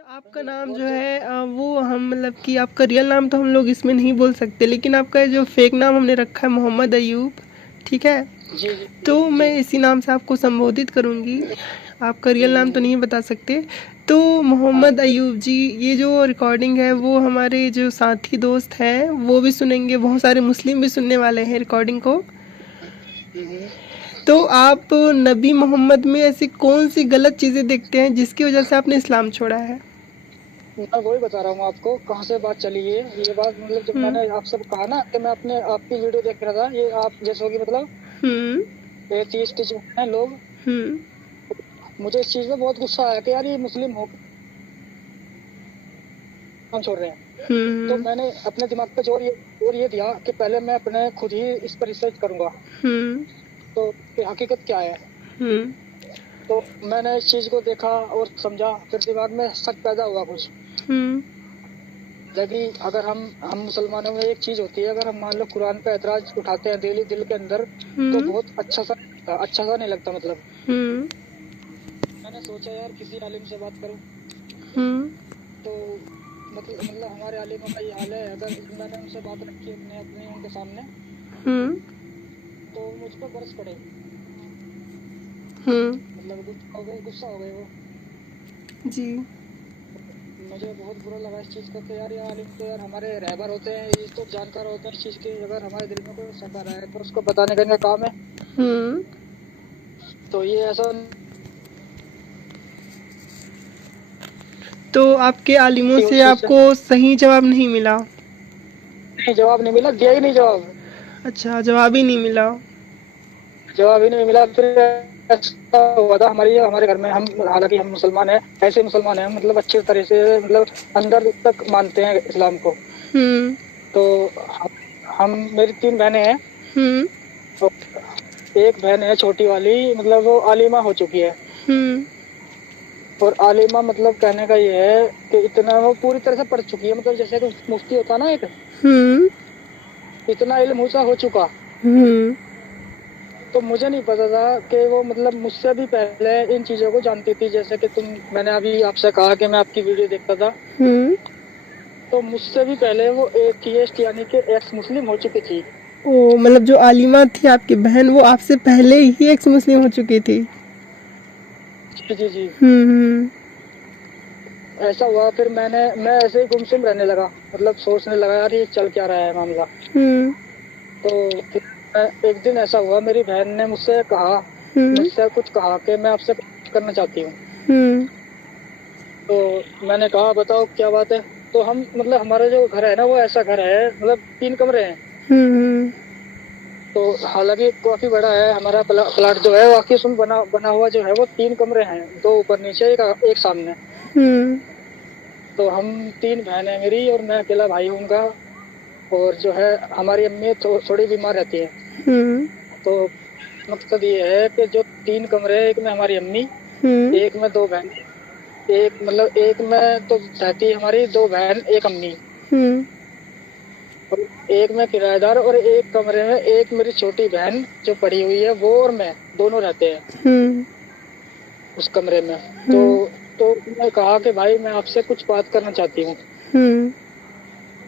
अच्छा, आपका नाम जो है वो हम मतलब कि आपका रियल नाम तो हम लोग इसमें नहीं बोल सकते, लेकिन आपका जो फेक नाम हमने रखा है मोहम्मद अयूब, ठीक है? जी जी तो जी। मैं इसी नाम से आपको संबोधित करूंगी। आपका रियल नाम तो हम्म, नहीं बता सकते। तो हाँ मोहम्मद अयूब जी, ये जो रिकॉर्डिंग है वो हमारे जो साथी दोस्त हैं वो भी सुनेंगे, बहुत सारे मुस्लिम भी सुनने वाले हैं रिकॉर्डिंग को। हम्म। तो आप नबी मोहम्मद में ऐसी कौन सी गलत चीज़ें देखते हैं जिसकी वजह से आपने इस्लाम छोड़ा है? मैं वही बता रहा हूँ आपको कहाँ से बात चली है। ये बात मतलब जब हुँ, मैंने आपसे कहा ना कि मैं अपने आपकी वीडियो देख रहा था, ये आप जैसे होगी मतलब हुँ, एथियस्ट जो हैं लोग, हुँ, मुझे इस चीज में बहुत गुस्सा आया कि यार ये मुस्लिम हो काम छोड़ रहे हैं। तो हुँ, मैंने अपने दिमाग पे जोर ये दिया कि पहले मैं अपने खुद ही इस पर रिसर्च करूंगा, हुँ, तो कि हकीकत क्या है। हुँ, तो मैंने इस चीज को देखा और समझा, फिर दिमाग में शक पैदा हुआ कुछ हुँ, लगी। अगर हम मुसलमानों में एक चीज होती है, अगर हम मान लो कुरान पे ऐतराज उठाते हैं दिल के अंदर, तो हुँ, बहुत अच्छा सा नहीं लगता मतलब। हुँ, मैंने सोचा यार किसी आलिम से बात करूं। हुँ, तो मतलब हमारे आलिमों का ये हाल है, अगर मैंने उनसे बात रखी अपने अपने उनके सामने, हुँ, तो मुझ पर बरस पड़े, हुँ, मतलब गुस्सा हो गए वो। जी। मुझे बहुत बुरा लगा इस चीज़ का कि यार ये आलिम तो यार हमारे रहबर होते हैं, ये तो जानकार होते हैं इस चीज़ के। अगर हमारे दिल में कोई शक आ रहा है तो उसको बताने का इनका काम है। हुँ, तो ये ऐसा तो आपके आलिमों नहीं हो से सोच, आपको सही जवाब नहीं मिला? नहीं जवाब नहीं मिला, दिया ही नहीं जवाब। अच्छा, जवाब ही नहीं मिला। जवाब ही नहीं मिला। फिर ऐसा हुआ था हमारे घर में, हम हालांकि हम मुसलमान हैं, ऐसे मुसलमान हैं मतलब अच्छी तरह से, मतलब अंदर तक मानते हैं इस्लाम को। हुँ, तो हम मेरी 3 बहनें हैं। हुँ, तो एक बहन है छोटी वाली, मतलब वो आलिमा हो चुकी है। हुँ, और आलिमा मतलब कहने का ये है कि इतना वो पूरी तरह से पढ़ चुकी है, मतलब जैसे कि मुफ्ती होता ना एक, हुँ, इतना इल्म ऊंचा हो चुका। हुँ, तो मुझे नहीं पता था कि वो मतलब मुझसे भी पहले इन चीजों को जानती थी। जैसे कि मैंने अभी आपसे कहा कि मैं आपकी वीडियो देखता था, हुँ। तो मुझसे भी पहले वो एथियस्ट यानी कि एक्स मुस्लिम हो चुकी थी। ओह! मतलब जो आलिमा थी आपकी बहन वो आपसे पहले ही एक्स मुस्लिम हो चुकी थी। जी जी जी। हुँ, हुँ, ऐसा हुआ, फिर मैं ऐसे ही गुमसुम रहने लगा, मतलब सोचने लगा यार ये चल क्या रहा है मामला। हुँ, तो फिर एक दिन ऐसा हुआ, मेरी बहन ने हुँ, मुझसे कुछ कहा कि मैं आपसे बात करना चाहती हूँ। हुँ, तो मैंने कहा बताओ क्या बात है। तो हम मतलब हमारा जो घर है ना वो ऐसा घर है, मतलब 3 कमरे हैं। हुँ, हुँ, तो हालांकि काफी बड़ा है हमारा प्लाट जो है, वाकई सुन बना बना हुआ जो है वो 3 कमरे हैं, 2 ऊपर नीचे एक सामने। हुँ, तो हम 3 बहनें हैं मेरी, और मैं अकेला भाई हूँ उनका। और जो है हमारी अम्मी थोड़ी बीमार रहती है। हुँ, तो मकसद ये है कि जो 3 कमरे हैं, एक में हमारी अम्मी, हुँ, एक में 2 बहन, एक में तो रहती है हमारी 2 बहन एक अम्मी, हुँ, और एक में किराएदार, और एक कमरे में एक मेरी छोटी बहन जो पड़ी हुई है वो और मैं दोनों रहते हैं हुँ, उस कमरे में। तो हुँ, तो मैं कहा कि भाई मैं आपसे कुछ बात करना चाहती हूँ। हुँ,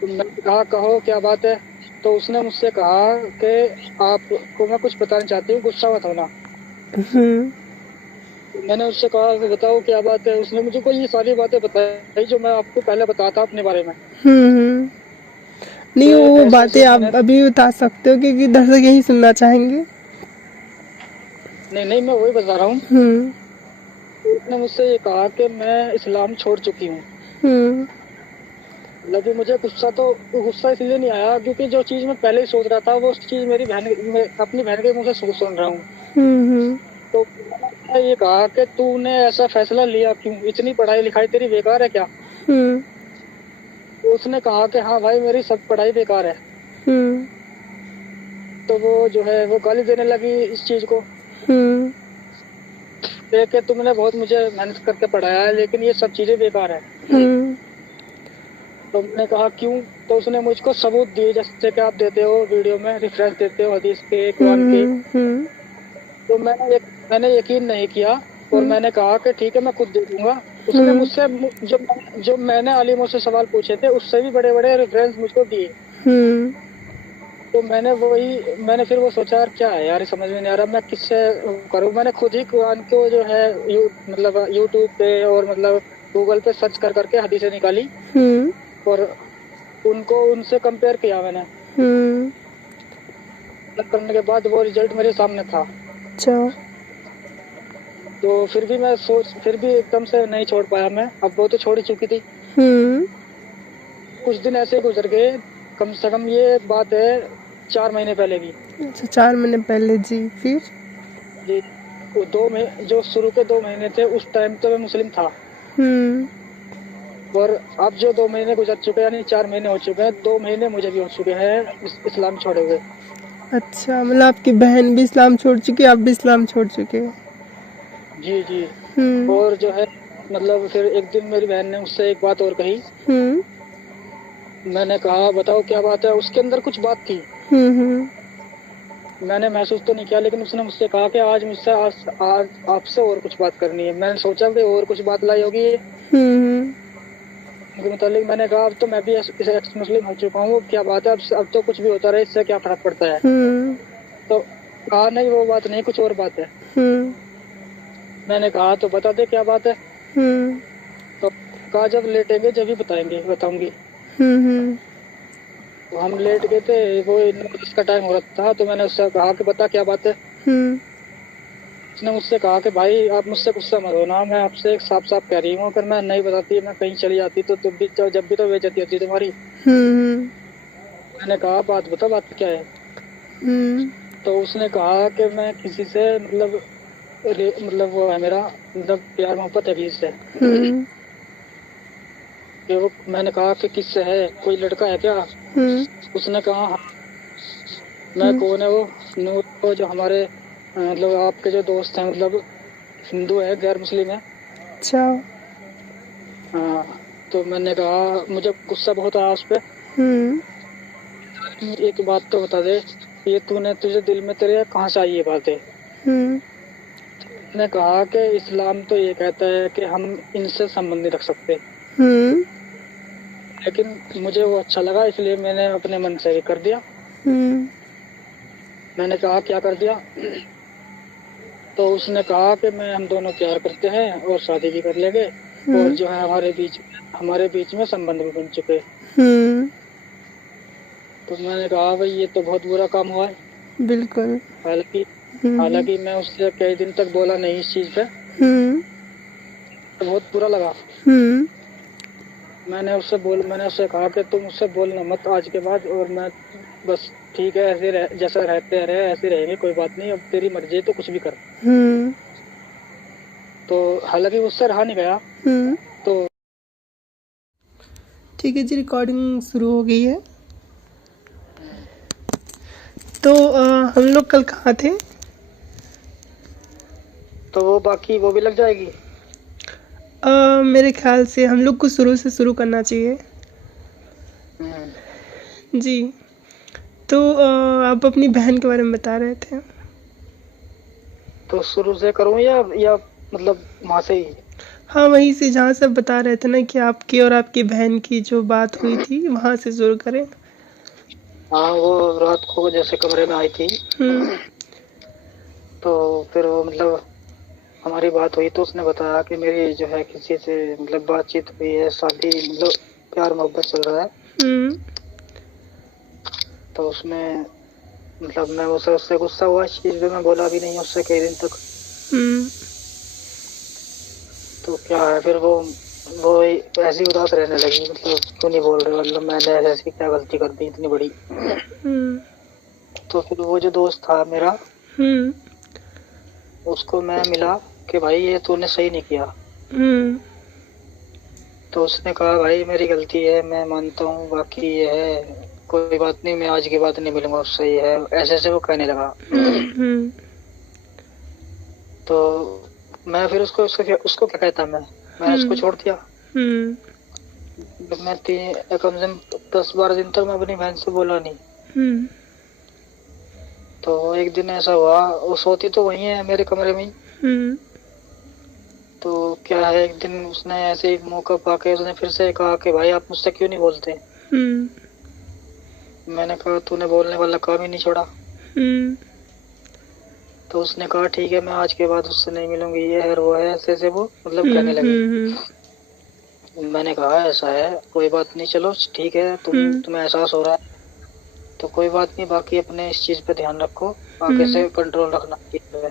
तो मैंने कहा कहो क्या बात है। तो उसने मुझसे कहा कि आपको मैं कुछ बताना चाहती हूँ, गुस्सा मत होना। हुँ, तो मैंने उससे कहा कि बताओ क्या बात है। उसने मुझे कोई ये सारी बातें बताई जो मैं आपको पहले बताया था अपने बारे में, हुँ। नहीं, कि वो ऐसे बातें ऐसे मैंने, आप अभी बता सकते हो क्योंकि दर्शक यही सुनना चाहेंगे। नहीं नहीं मैं वही बता रहा हूँ। हुँ, तो उसने मुझसे ये कहा कि मैं इस्लाम छोड़ चुकी हूँ। हुँ, लगे मुझे गुस्सा इसलिए नहीं आया क्योंकि जो चीज मैं पहले ही सोच रहा था वो चीज मैं अपनी बहन के मुंह से सुन रहा हूँ। हुँ, हुँ, तो मैंने ये कहा कि तूने ऐसा फैसला लिया क्यों, इतनी पढ़ाई लिखाई तेरी बेकार है क्या। हुँ, तो उसने कहा कि हाँ भाई मेरी सब पढ़ाई बेकार है। हुँ, तो वो जो है वो गाली देने लगी इस चीज को, हुँ, कि तुमने बहुत मुझे मेहनत करके पढ़ाया है लेकिन ये सब चीजें बेकार है। हुँ, तो मैंने कहा क्यों। तो उसने मुझको सबूत दिए, जैसे कि आप देते हो वीडियो में रेफरेंस देते हो हदीस के कुरान के। हुँ, तो मैंने यकीन नहीं किया, और हुँ, मैंने कहा कि ठीक है मैं खुद देखूंगा। उसने मुझसे जो जो मैंने आलिमों से सवाल पूछे थे उससे भी बड़े बड़े रेफरेंस मुझको दिए। तो मैंने फिर वो सोचा यार क्या है यार, ये समझ में नहीं आ रहा मैं किससे करूं। मैंने खुद ही कुरान को जो है मतलब यूट्यूब पे और मतलब गूगल पे सर्च कर करके हदीसें निकाली और उनको उनसे कंपेयर किया मैंने। करने के बाद वो रिजल्ट मेरे सामने था। अच्छा। तो फिर भी एकदम से नहीं छोड़ पाया मैं। अब वो तो छोड़ ही चुकी थी। कुछ दिन ऐसे ही गुजर गए, कम से कम ये बात है 4 महीने पहले की। अच्छा, 4 महीने पहले जी। फिर जी, वो जो शुरू के 2 महीने थे उस टाइम तो मैं मुस्लिम था। और अब जो 2 महीने गुजर चुके हैं यानी 4 महीने हो चुके हैं, 2 महीने मुझे भी हो चुके हैं इस्लाम छोड़े हुए। अच्छा, मतलब आपकी बहन भी इस्लाम छोड़ चुकी है, आप भी इस्लाम छोड़ चुके हैं। जी जी। और जो है मतलब फिर एक दिन मेरी बहन ने मुझसे एक बात और कही। मैंने कहा बताओ क्या बात है। उसके अंदर कुछ बात थी। मैंने महसूस तो नहीं किया, लेकिन उसने मुझसे कहा कि आज मुझसे आज आपसे और कुछ बात करनी है। मैंने सोचा कि और कुछ बात लाई होगी मतलब। मैंने कहा अब तो मैं भी एक्स मुस्लिम हो चुका हूँ, क्या बात है, अब तो कुछ भी होता रहे, इससे क्या फर्क पड़ता है। तो कहा नहीं वो बात नहीं, कुछ और बात है। मैंने कहा तो बता दे क्या बात है। तो कहा जब लेटेंगे जब ही बताऊंगी। तो हम लेट गए थे, वो 9 का टाइम हो रहा था। तो मैंने उससे कहा कि बता क्या बात है। उसने मुझसे कहा कि भाई आप मुझसे गुस्सा मत होना, मैं आपसे एक साफ साफ कह रही हूँ, अगर मैं नहीं बताती मैं कहीं चली जाती तो तुम भी जब भी तो बेइज्जती होती तुम्हारी। मैंने कहा बात बता, बात क्या है। तो उसने कहा कि मैं किसी से मतलब वो है मेरा मतलब प्यार मोहब्बत है किसी से। कि वो मैंने कहा कि किससे है, कोई लड़का है क्या। उसने कहा हाँ। मैं कौन है वो। नूर, वो जो हमारे मतलब आपके जो दोस्त हैं मतलब हिंदू है, गैर मुस्लिम है। अच्छा। हाँ। तो मैंने कहा मुझे गुस्सा बहुत आया उस पर। एक बात तो बता दे, ये तुझे दिल में तेरे कहाँ से आई ये बातें। उसने कहा कि इस्लाम तो ये कहता है कि हम इनसे संबंध नहीं रख सकते, लेकिन मुझे वो अच्छा लगा इसलिए मैंने अपने मन से ही कर दिया। मैंने कहा क्या कर दिया। तो उसने कहा कि हम दोनों प्यार करते हैं और शादी भी कर लेंगे और जो है हमारे बीच में संबंध भी बन चुके। तो मैंने कहा भाई ये तो बहुत बुरा काम हुआ है। बिल्कुल। हालांकि मैं उससे कई दिन तक बोला नहीं इस चीज पे। तो बहुत बुरा लगा। मैंने उससे कहा कि तुम उससे बोलना मत आज के बाद, और मैं बस ठीक है ऐसे जैसा रहते रहे ऐसे रहेंगे, कोई बात नहीं, अब तेरी मर्जी है तो कुछ भी कर। तो हालांकि उससे रहा नहीं गया। तो ठीक है जी, रिकॉर्डिंग शुरू हो गई है। तो हम लोग कल कहाँ थे। तो वो बाकी वो भी लग जाएगी। मेरे ख्याल से हम लोग को शुरू से शुरू करना चाहिए। जी। तो आप अपनी बहन के बारे में बता रहे थे। तो शुरू से करूं या मतलब वहां से ही। हाँ, वहीं से जहाँ से आप बता रहे थे ना कि आपकी और आपकी बहन की जो बात हुई थी वहाँ से शुरू करें। हाँ, वो रात को जैसे कमरे में आई थी। तो फिर वो मतलब हमारी बात हुई तो उसने बताया कि मेरी जो है किसी से मतलब बातचीत हुई है, शादी मतलब प्यार मोहब्बत चल रहा है। तो उसमें मतलब मैं उससे गुस्सा हुआ इस चीज पे, मैं बोला भी नहीं उससे कई दिन तक। तो क्या है फिर वो ऐसी उदास रहने लगी, मतलब क्यों नहीं बोल रहे, मतलब मैंने ऐसी क्या गलती कर दी इतनी बड़ी। तो फिर वो जो दोस्त था मेरा उसको मैं मिला कि भाई ये तूने सही नहीं किया। तो उसने कहा भाई मेरी गलती है, मैं मानता हूँ, बाकी ये है कोई बात नहीं, मैं आज के बाद नहीं मिलूंगा उससे, ये है ऐसे ऐसे वो कहने लगा। तो मैं फिर उसको क्या कहता मैंने उसको छोड़ दिया। मैं कम से कम 10-12 दिन तक मैं अपनी बहन से बोला नहीं। तो एक दिन ऐसा हुआ, वो सोती तो वही है मेरे कमरे में ही। तो क्या है, एक दिन उसने ऐसे ही मौका पाके उसने फिर से कहा कि भाई आप मुझसे क्यों नहीं बोलते। मैंने कहा तूने बोलने वाला काम ही नहीं छोड़ा। तो उसने कहा ठीक है मैं आज के बाद उससे नहीं मिलूंगी, ये है वो है, ऐसे ऐसे वो मतलब कहने लगी। मैंने कहा ऐसा है, कोई बात नहीं, चलो ठीक है, तुम्हें एहसास हो रहा है तो कोई बात नहीं, बाकी अपने इस चीज पे ध्यान रखो, आगे से कंट्रोल रखना है।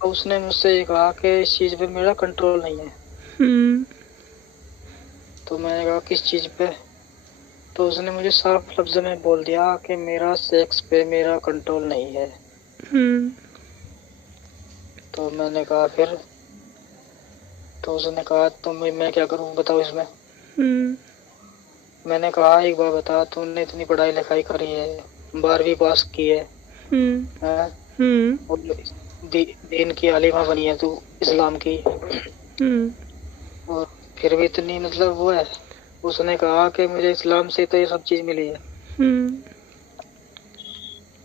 तो उसने मुझसे ये कहा कि इस चीज पे मेरा कंट्रोल नहीं है। तो मैंने कहा किस चीज पे। तो उसने मुझे साफ लफ्ज में बोल दिया कि मेरा सेक्स पे मेरा कंट्रोल नहीं है। तो मैंने कहा फिर। तो उसने कहा तो मैं क्या करूं बताओ इसमें। मैंने कहा एक बार बता, तूने इतनी पढ़ाई लिखाई करी है, 12वीं पास की है, और दीन की आलिमा बनी है तू, इस्लाम की, और फिर भी इतनी मतलब वो है। उसने कहा कि मुझे इस्लाम से तो ये सब चीज मिली है।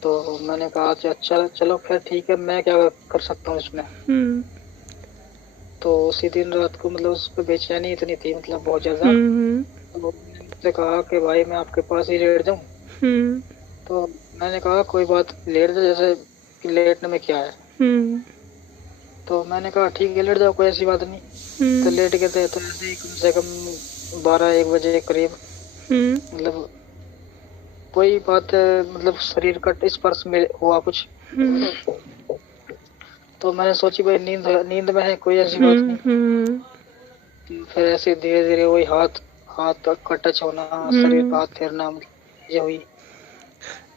तो मैंने कहा अच्छा चलो फिर ठीक है, मैं क्या कर सकता हूँ इसमें। तो उसी दिन रात को मतलब उस पर बेचैनी इतनी थी, मतलब बहुत ज्यादा। तो मुझसे कहा कि भाई मैं आपके पास ही लेट जाऊं। तो मैंने कहा कोई बात, लेट जाओ, जैसे लेटने में क्या है। तो मैंने कहा ठीक है लेट जाओ, कोई ऐसी बात नहीं। तो लेट गए थे, तो ऐसे ही कम से कम 12-1 बजे के करीब मतलब कोई बात मतलब शरीर का स्पर्श में हुआ कुछ। तो मैंने सोची भाई नींद में है, कोई ऐसी बात नहीं। तो फिर ऐसे धीरे धीरे वही हाथ हाथ का टच होना, शरीर पे हाथ फेरना, मतलब ये हुई।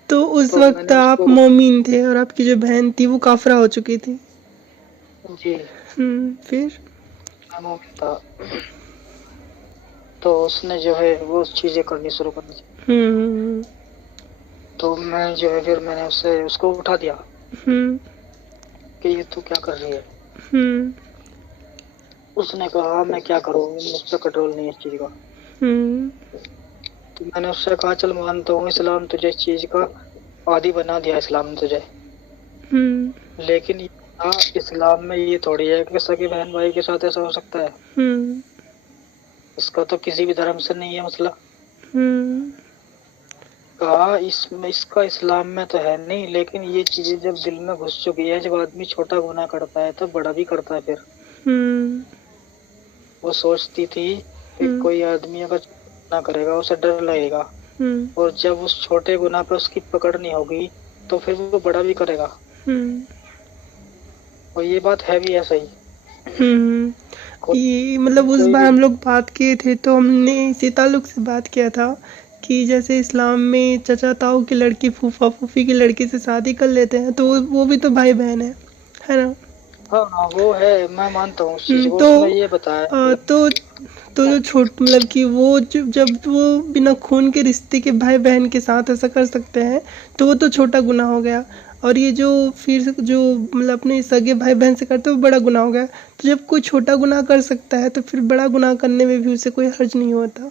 तो उस तो वक्त मैंने आप उसको मोमिन थे और आपकी जो बहन थी वो काफरा हो चुकी थी। जी फिर मैं मोमिन था। तो उसने जो है वो चीजें करनी शुरू कर दी। तो मैं जो है फिर मैंने उसको उठा दिया कि ये तू क्या कर रही है। उसने कहा मैं क्या करूँ, मुझसे कंट्रोल नहीं है इस चीज का। तो मैंने उससे कहा चल मानता हूँ, इस्लाम तुझे इस चीज का आदी बना दिया, इस्लाम ने तुझे। लेकिन इस्लाम में ये थोड़ी है कि सगे बहन भाई के साथ ऐसा हो सकता है। इसका तो किसी भी धर्म से नहीं है मसला। कहा इसका इस्लाम में तो है नहीं, लेकिन ये चीजें जब दिल में घुस चुकी है, जब आदमी छोटा गुनाह करता है तो बड़ा भी करता है फिर। वो सोचती थी कि कोई आदमी अगर गुनाह करेगा उसे डर लगेगा, और जब उस छोटे गुनाह पे उसकी पकड़ नहीं होगी तो फिर वो बड़ा भी करेगा। और ये बात है भी ऐसा ही। ये मतलब उस कोई बार भी हम लोग बात किए थे तो हमने इसी ताल्लुक से बात किया था कि जैसे इस्लाम में चचा ताऊ की लड़की फूफा फूफी की लड़की से शादी कर लेते हैं तो वो भी तो भाई बहन है ना। हाँ हाँ वो है, मैं मानता हूँ उस चीज को। तो उसमें ये बताया तो जो छोट मतलब कि वो जब वो बिना खून के रिश्ते के भाई बहन के साथ ऐसा कर सकते हैं तो वो तो छोटा गुनाह हो गया। और ये जो फिर जो मतलब अपने सगे भाई बहन से करते हैं वो बड़ा गुनाह हो गया। तो जब कोई छोटा गुनाह कर सकता है तो फिर बड़ा गुनाह करने में भी उसे कोई हर्ज नहीं होता,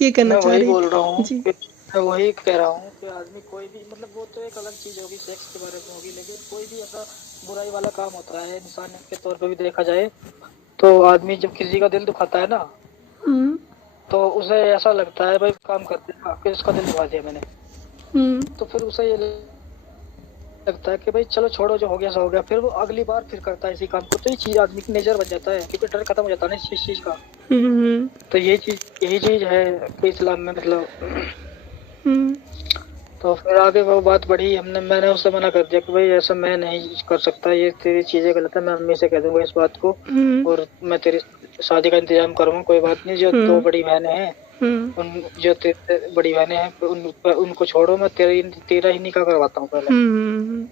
ये कहना मैं चाह वही रही बोल थी रहा हूँ जी। मैं वही कह रहा हूँ कि आदमी कोई भी मतलब वो तो एक अलग चीज होगी, सेक्स के बारे में होगी, लेकिन कोई भी ऐसा बुराई वाला काम होता है इंसान के तौर पे भी देखा जाए तो आदमी जब किसी का दिल दुखाता है ना, हम्म तो उसे ऐसा लगता है भाई काम कर दिया कि उसका दिल दुखा दिया मैंने। तो फिर उसे ये लगता है कि भाई चलो छोड़ो, जो हो गया सो हो गया, फिर वो अगली बार फिर करता है इसी काम को। तो ये चीज आदमी की नेचर बन जाता है, क्योंकि डर खत्म हो जाता है ना इस चीज का। हम्म तो यही चीज है कि इस्लाम में मतलब। हम्म तो फिर आगे वो बात बढ़ी, मैंने उससे मना कर दिया कि भाई ऐसा मैं नहीं कर सकता, ये तेरी चीजें गलत है, मैं अम्मी से कह दूंगा इस बात को, हम्म और मैं तेरी शादी का इंतजाम करूंगा, कोई बात नहीं। जो दो हम्म बड़ी बहनें हैं, हम्म उन जो तेरे बड़ी बहनें हैं उनको छोड़ो, मैं तेरा ही निकाह करवाता हूँ पहले। हम्म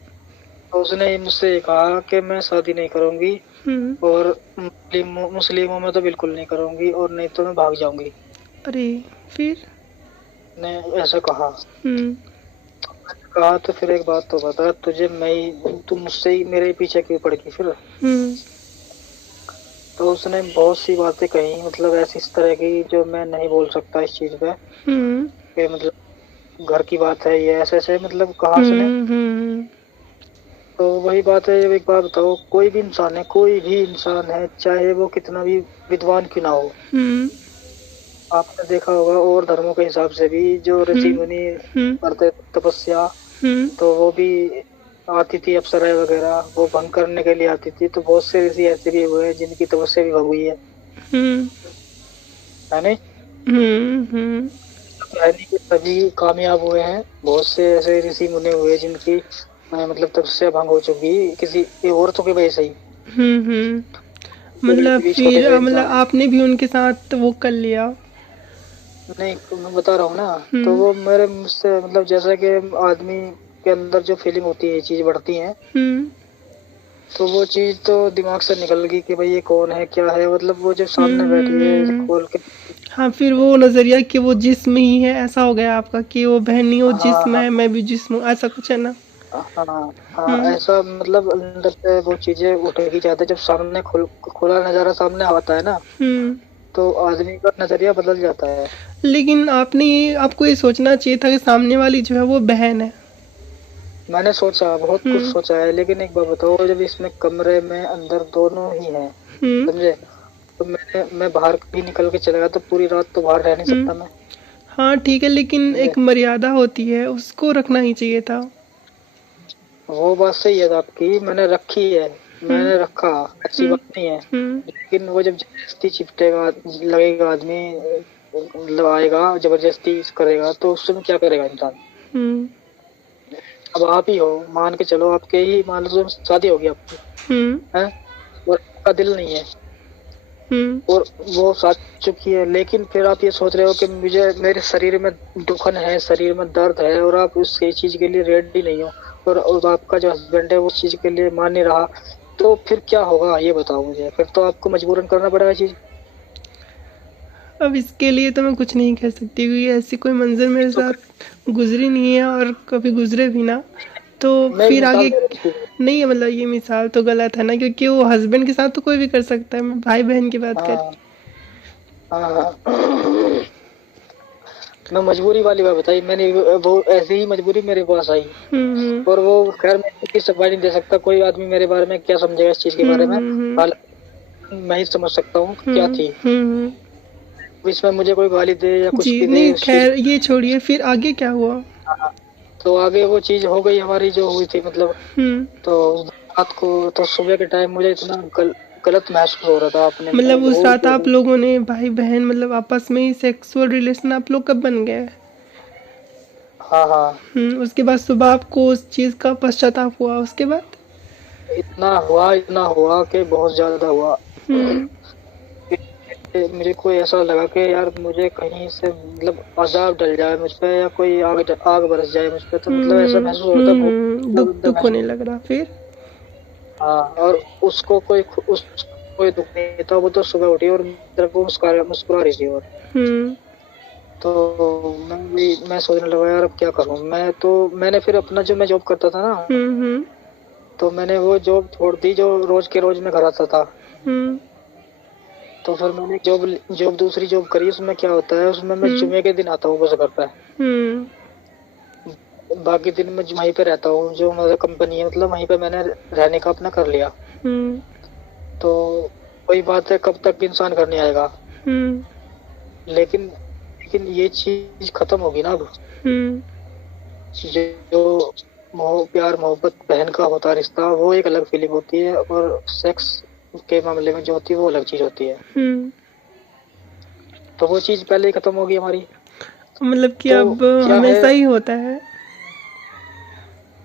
तो उसने मुझसे कहा कि मैं शादी नहीं करूंगी, हम्म और मुस्लिमों में तो बिल्कुल नहीं करूंगी, और नहीं तो मैं भाग जाऊंगी। अरे फिर ने ऐसा कहा। हम्म कहा तो फिर एक बात तो बता, तू मुझसे ही मेरे ही पीछे क्यों पड़ गई फिर। हम्म तो उसने बहुत सी बातें कही, मतलब ऐसी इस तरह की जो मैं नहीं बोल सकता इस चीज पे, हम्म कि मतलब घर की बात है ये, ऐसे ऐसे मतलब कहा उसने। हम्म हम्म तो वही बात है, एक बात बताओ, कोई भी इंसान है, कोई भी इंसान है, चाहे वो कितना भी विद्वान क्यों ना हो, हम्म। आपने देखा होगा और धर्मों के हिसाब से भी जो ऋषि हम्म। मुनि हम्म। करते तपस्या, हम्म। तो वो भी आती थी, अप्सराएं वगैरह वो भंग करने के लिए आती थी, तो बहुत से ऋषि ऐसे भी हुए हैं जिनकी तपस्या भी भंग हुई हम्म। है नहीं? हम्म। हम्म। है नहीं कि सभी कामयाब हुए हैं, बहुत से ऐसे ऋषि मुनि हुए जिनकी मतलब तपस्या भंग हो चुकी किसी औरतों की वजह से ही, कोई मतलब भी छोटे फिर से मतलब इंसान है। आपने भी उनके साथ वो कर लिया। नहीं, मैं बता रहा हूँ ना, तो हम्म। वो मेरे मुझसे मतलब जैसा कि आदमी के अंदर जो फीलिंग होती है, ये चीज बढ़ती है, हम्म। तो वो चीज तो दिमाग से निकल गई कि भाई ये कौन है क्या है, मतलब वो जब सामने बैठी है हम्म। खोल के। हाँ, फिर वो नजरिया कि वो जिस्म ही है ऐसा हो गया आपका, कि वो बहन नहीं, वो हाँ जिस्म हाँ है, मैं भी जिस्म हूँ, ऐसा कुछ है ना। हाँ हाँ, हम्म। ऐसा मतलब अंदर से वो चीजें उठेगी ज्यादा, जब सामने खुला नजारा सामने आता है ना, हम्म। तो आदमी का नजरिया बदल जाता है। लेकिन आपको ये सोचना चाहिए था कि सामने वाली जो है वो बहन है। मैंने सोचा, बहुत कुछ हम्म। सोचा है, लेकिन एक बात बताओ, जब इसमें कमरे में अंदर दोनों ही हैं, हम्म। समझे, तो मैं बाहर भी निकल के चला गया तो पूरी रात तो बाहर रह नहीं हम्म। सकता मैं, हाँ ठीक है, लेकिन समझे। एक मर्यादा होती है, उसको रखना ही चाहिए था। वो बात सही है आपकी, मैंने रखी है, हम्म। मैंने रखा, ऐसी हम्म। बात नहीं है, हम्म। लेकिन वो जब जबरदस्ती चिपटेगा, लगेगा आदमी, मतलब आएगा जबरदस्ती करेगा, तो उस समय क्या करेगा इंसान। हम्म। अब आप ही हो, मान के चलो, आपके ही मान लो शादी होगी आपकी, हम्म। है, और आपका दिल नहीं है, हम्म। और वो साथ चुकी है, लेकिन फिर आप ये सोच रहे हो कि मुझे मेरे शरीर में दुखन है, शरीर में दर्द है, और आप उस चीज के लिए रेडी नहीं हो, और आपका जो हस्बैंड है वो उस चीज के लिए मान नहीं रहा, तो फिर क्या होगा ये बताओ मुझे, फिर तो आपको मजबूरन करना पड़ेगा चीज। अब इसके लिए तो मैं कुछ नहीं कह सकती, क्योंकि ऐसी कोई मंज़र मेरे तो फिर साथ गुज़री नहीं है और कभी गुज़रे भी ना। तो मैं एक फिर मिसाल आगे दे रहा हूँ। नहीं है, मतलब ये मिसाल तो गलत है ना, क्योंकि वो हस्बैंड के साथ तो कोई भी कर सकता है, मैं भाई बहन की बात कर। हाँ हाँ हाँ। मैं मजबूरी वाली बात बताई मैंने, वो ऐसी ही मजबूरी मेरे पास आई, हम्म। और वो खैर मैं इसकी सफाई नहीं दे सकता, कोई आदमी मेरे बारे में क्या समझेगा इस चीज के बारे में, हम्म। हालांकि मैं ही समझ सकता हूँ कि क्या थी, हम्म। इसमें मुझे कोई गाली दे या जी कुछ भी दे नहीं, उस चीज। खैर ये छोड़िए, फिर आगे क्या हुआ। हाँ, तो आगे वो चीज हो गई हमारी जो हुई थी, मतलब, हम्म। तो उस रात को, तो सुबह के टाइम मुझे इतना गलत महसूस हो रहा था अपने में, मतलब उस हो रात क्या आप गई। लोगों ने भाई बहन मतलब आपस में ही सेक्सुअल रिलेशन आप लोग कब बन गए। हाँ हाँ, उसके बाद सुबह आपको उस चीज़ का पश्चाताप हुआ उसके बाद। इतना हुआ कि बहुत ज्यादा हुआ। हम्म। मुझे कोई ऐसा लगा कि यार मुझे कहीं से मतलब अजाब डल जाए मुझ पे, या कोई आग आग बरस जाए मुझ पे, तो मतलब ऐसा महसूस हो रहा था, बहुत दुख अंदर दुख महसूस। होने लग रहा फिर। हाँ, और उसको कोई दुख नहीं था, वो तो सुबह उठी और मेरी तरफ वो मुस्कुरा रही थी, और हम्म। तो मैं सोचने लगा यार अब क्या करूं मैं, तो मैंने फिर अपना जो मैं जॉब करता था ना, हम्म। तो मैंने वो जॉब छोड़ दी जो रोज के रोज मैं घर आता था, हम्म। तो फिर मैंने जॉब जॉब दूसरी जॉब करी, उसमें क्या होता है, उसमें मैं हम्म। जुमे के दिन आता हूँ बस घर पे, हम्म। बाकी दिन मैं वहीं पे रहता हूँ, जो मतलब कंपनी है, मतलब वहीं पे मैंने रहने का अपना कर लिया, हम्म। तो वही बात है, कब तक इंसान घर नहीं आएगा, हम्म। लेकिन ये चीज खत्म होगी ना अब, हम्म। जो मोह प्यार मोहब्बत बहन का होता है रिश्ता, वो एक अलग फीलिंग होती है, और सेक्स के मामले में जो होती है वो अलग चीज होती है, हम्म। तो वो चीज पहले ही खत्म होगी हमारी। मतलब कि तो अब क्या है, हमेशा ही होता है।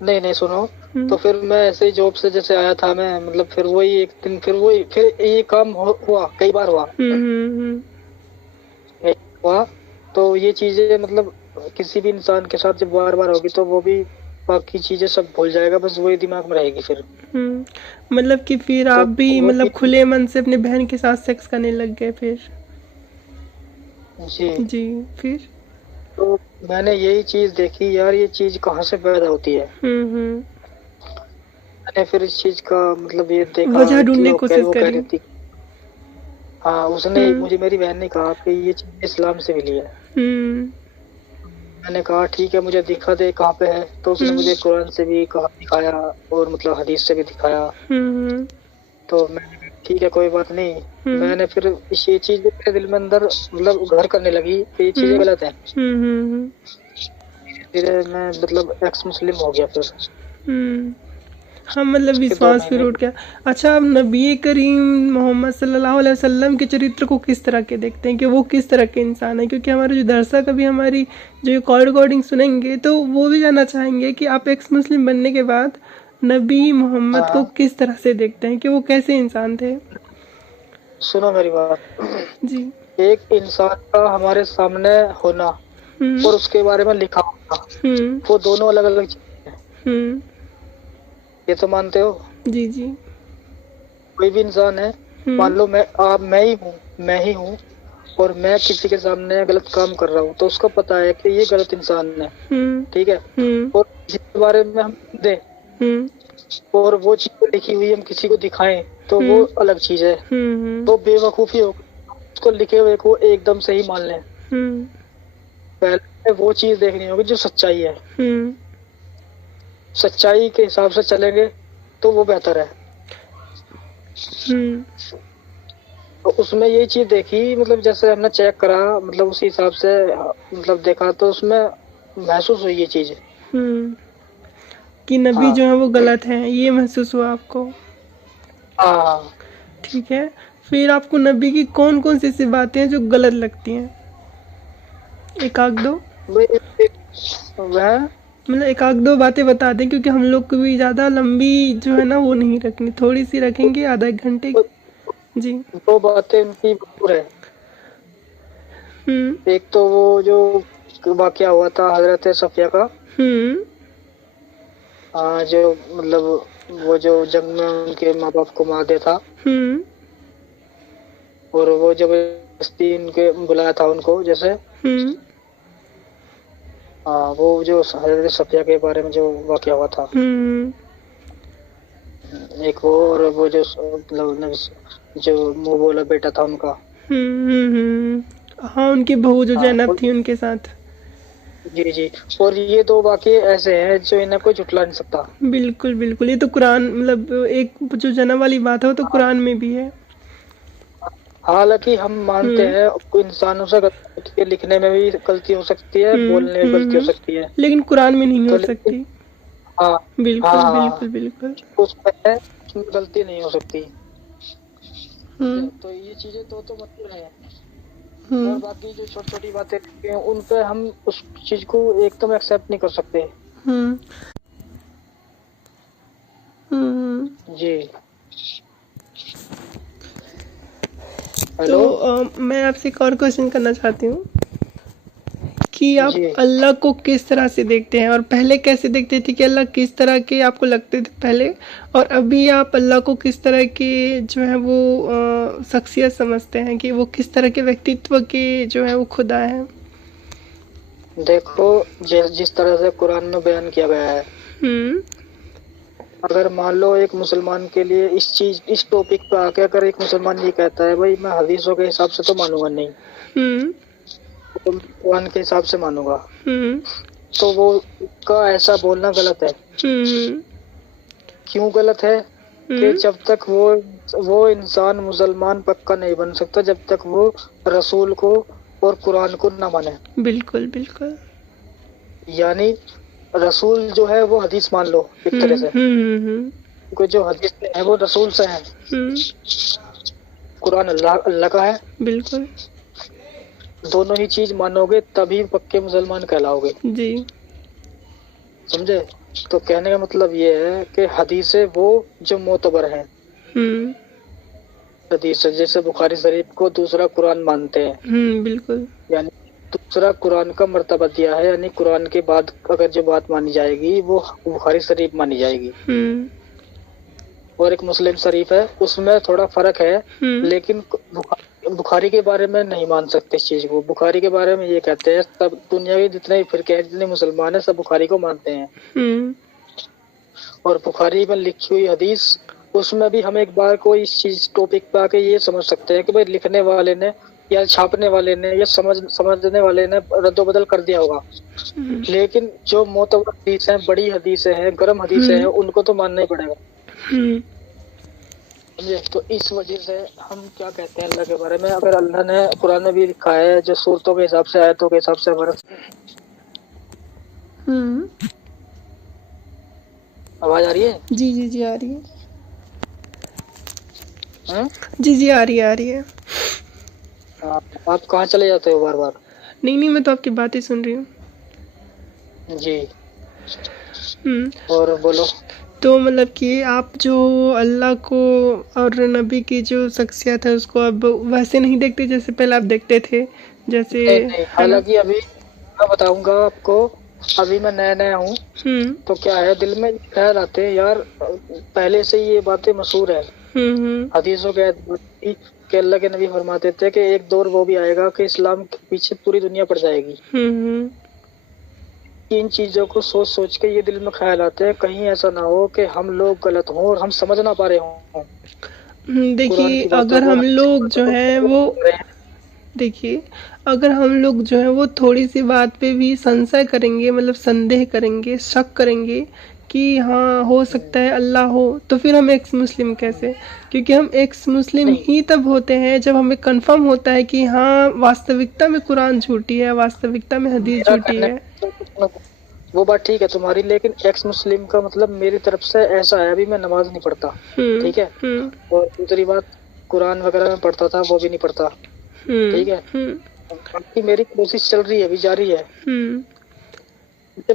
नहीं नहीं सुनो, हम्म। तो फिर मैं ऐसे ही जॉब से जैसे आया था मैं, मतलब फिर वही एक दिन, फिर ये काम हुआ, कई बार हुआ, हम्म। एक हुआ, तो ये चीजें मतलब किसी भी इंसान के साथ जब बार बार होगी, तो वो भी बाकी चीजें सब भूल जाएगा, बस वही दिमाग में रहेगी फिर, मतलब कि फिर तो आप भी वो मतलब चीज। खुले मन से अपने बहन के साथ सेक्स करने लग गए फिर। जी, जी। फिर। तो मैंने यही चीज देखी यार, ये चीज कहाँ से पैदा होती है, हम्म। मैंने फिर इस चीज का मतलब ये देखा वजह कि ढूंढने की कोशिश वो कह करी। रही थी, हाँ उसने हम्म। मुझे, मेरी बहन ने कहा कि ये चीज इस्लाम से मिली है, हम्म। मैंने कहा ठीक है मुझे दिखा दे कहाँ पे है, तो उसने मुझे कुरान से भी कहा दिखाया और मतलब हदीस से भी दिखाया। तो मैंने कहा ठीक है कोई बात नहीं। मैंने फिर ये चीज मेरे दिल में अंदर मतलब घर करने लगी कि ये चीजें गलत है। फिर मैं मतलब एक्स मुस्लिम हो गया फिर। हाँ, मतलब उसके 2 विश्वास फिर महीने उठ गया। अच्छा, आप नबी करीम मोहम्मद सल्लल्लाहु अलैहि वसल्लम के चरित्र को किस तरह के देखते हैं कि वो किस तरह के इंसान है? क्योंकि हमारे जो दर्शक अभी हमारी जो कॉल रिकॉर्डिंग सुनेंगे तो वो भी जानना चाहेंगे कि आप एक्स मुस्लिम बनने के बाद नबी मोहम्मद को हाँ किस तरह से देखते हैं, कि वो कैसे इंसान थे? सुनो मेरी बात। जी। एक इंसान का हमारे सामने होना और उसके बारे में लिखा होना, वो दोनों अलग अलग चीजें हैं। ये तो मानते हो? जी जी। कोई भी इंसान है, मान लो मैं ही हूँ और मैं किसी के सामने गलत काम कर रहा हूँ तो उसको पता है कि ये गलत इंसान है, ठीक है। और जिसके बारे में हम दे और वो चीज लिखी हुई हम किसी को दिखाएं तो वो अलग चीज है। तो बेवकूफी हो उसको लिखे हुए को एकदम से ही मान लें। पहले वो चीज देखनी होगी जो सच्चाई है। सच्चाई के हिसाब से चलेंगे तो वो बेहतर है। तो उसमें यही चीज देखी, मतलब जैसे हमने चेक करा मतलब उसी हिसाब से मतलब देखा तो उसमें महसूस हुई ये चीज। कि नबी हाँ जो है वो गलत है, ये महसूस हुआ आपको? हाँ। ठीक है। फिर आपको नबी की कौन कौन सी ऐसी बातें हैं जो गलत लगती हैं? एक आध दो, वह मतलब एक आध दो बातें बता दें, क्योंकि हम लोग को भी ज़्यादा लंबी जो है ना वो नहीं रखनी, थोड़ी सी रखेंगे, आधा एक घंटे की। जी। 2 बातें उनकी भरपूर है। हम्म। एक तो वो जो वाकया हुआ था हजरत सफिया का, जो मतलब वो जो जंग में उनके माँ बाप को मार दिया था और वो जबरदस्ती उनके बुलाया था उनको जैसे। हाँ वो जो हजरत सफिया के बारे में जो वाकया हुआ था। एक वो और वो जो मतलब जो मुंह बोला बेटा था उनका। हाँ, उनकी बहू जो हाँ जैनब थी उनके साथ। जी जी। और ये 2 वाकये ऐसे हैं जो इन्हें कोई झुटला नहीं सकता। बिल्कुल बिल्कुल, ये तो कुरान, मतलब एक जो जन्म वाली बात है वो तो हाँ कुरान में भी है। हालांकि हम मानते हम्म। हैं कोई इंसानों से गलती होती है, लिखने में भी गलती हो सकती है, बोलने में गलती हो सकती है। लेकिन कुरान में नहीं तो हो लेकिन सकती। हाँ हाँ बिल्कुल हाँ, बिल्कुल बिल्कुल। उसमें है उसमें गलती नहीं हो सकती। समझे? हम्म। तो ये चीजें तो मतलब है। और हम्म। बाकी जो छोटी छोटी बातें हैं उन पे हम उस चीज को एकदम एक्सेप्ट नहीं कर सकते। हम्म। हम्म। जी। तो हेलो। मैं आपसे एक और क्वेश्चन करना चाहती हूँ कि आप जी अल्लाह को किस तरह से देखते हैं, और पहले कैसे देखते थे, कि अल्लाह किस तरह के आपको लगते थे पहले, और अभी आप अल्लाह को किस तरह के जो है वो शख्सियत समझते हैं, कि वो किस तरह के व्यक्तित्व के जो है वो खुदा हैं? देखो जिस तरह से कुरान में बयान किया गया है, हम्म। अगर मान लो एक मुसलमान के लिए इस टॉपिक पे आके अगर एक मुसलमान ये कहता है भाई मैं हदीसों के हिसाब से तो मानूंगा नहीं, हम्म। तो मैं कुरान के हिसाब से मानूंगा, हम्म। तो वो का ऐसा बोलना गलत है। हम्म। क्यों गलत है? कि हम्म। जब तक वो इंसान मुसलमान पक्का नहीं बन सकता जब तक वो रसूल को और कुरान को ना माने। बिल्कुल बिल्कुल। यानी रसूल जो है वो हदीस मान लो एक तरह से, हम्म। क्योंकि जो हदीस है वो रसूल से है। हम्म। कुरान अल्लाह अल्लाह का है। बिल्कुल। दोनों ही चीज मानोगे तभी पक्के मुसलमान कहलाओगे। जी। समझे? तो कहने का मतलब ये है कि हदीसें वो जो मोतबर है, हम्म। हदीस जैसे बुखारी शरीफ को दूसरा कुरान मानते हैं, बिल्कुल। यानी दूसरा कुरान का मर्तबा दिया है, यानी कुरान के बाद अगर जो बात मानी जाएगी वो बुखारी शरीफ मानी जाएगी। हम्म। और एक मुस्लिम शरीफ है उसमें थोड़ा फर्क है, हम्म। लेकिन बुखारी के बारे में नहीं मान सकते इस चीज को। बुखारी के बारे में ये कहते हैं सब दुनिया के जितने भी फिरके हैं जितने मुसलमान है सब बुखारी को मानते हैं। हम्म। और बुखारी में लिखी हुई हदीस उसमें भी हम एक बार को इस चीज टॉपिक पे आके ये समझ सकते हैं कि भाई लिखने वाले ने या छापने वाले ने या समझने वाले ने रद्दोबदल कर दिया होगा, लेकिन जो मोतबर हदीस है, बड़ी हदीसें हैं, गर्म हदीसें हैं, उनको तो मानना ही पड़ेगा। समझे? तो इस वजह से हम क्या कहते हैं अल्लाह के बारे में, अगर अल्लाह ने कुरान में भी लिखा है जो सूरतों के हिसाब से, आयतों के हिसाब से हमारा। आवाज आ रही है? जी जी जी आ रही है। जी जी आ रही है, आ रही है। आप कहाँ चले जाते हो बार बार? नहीं नहीं, मैं तो आपकी बात ही सुन रही हूँ जी। और बोलो। तो मतलब कि आप जो अल्लाह को और नबी की जो शख्सियत है उसको अब वैसे नहीं देखते जैसे पहले आप देखते थे, जैसे नहीं, हालांकि अभी मैं बताऊंगा आपको, अभी मैं नया नया हूँ, तो क्या है दिल में ख्याल आते हैं यार, पहले से ये बातें मशहूर है हदीसों के अल्लाह के नबी फरमाते थे कि एक दौर वो भी आएगा कि इस्लाम के पीछे पूरी दुनिया पड़ जाएगी। इन चीजों को सोच सोच के ये दिल में ख्याल आते हैं कहीं ऐसा ना हो कि हम लोग गलत हों और हम समझ ना पा रहे हों। देखिए अगर हम लोग जो है वो, देखिए अगर हम लोग जो है वो थोड़ी सी बात पे भी संशय करेंगे, मतलब संदेह करेंगे, शक करेंगे कि हाँ हो सकता है अल्लाह हो, तो फिर हम एक्स मुस्लिम कैसे? क्योंकि हम एक्स मुस्लिम ही तब होते हैं जब हमें कंफर्म होता है कि हाँ वास्तविकता में कुरान झूठी है, वास्तविकता में हदीस झूठी है। वो बात ठीक है तुम्हारी, लेकिन एक्स मुस्लिम का मतलब मेरी तरफ से ऐसा है, अभी मैं नमाज नहीं पढ़ता, ठीक है, और दूसरी बात कुरान वगैरह में पढ़ता था, वो भी नहीं पढ़ता, ठीक है, बाकी मेरी कोशिश चल रही है, अभी जारी है।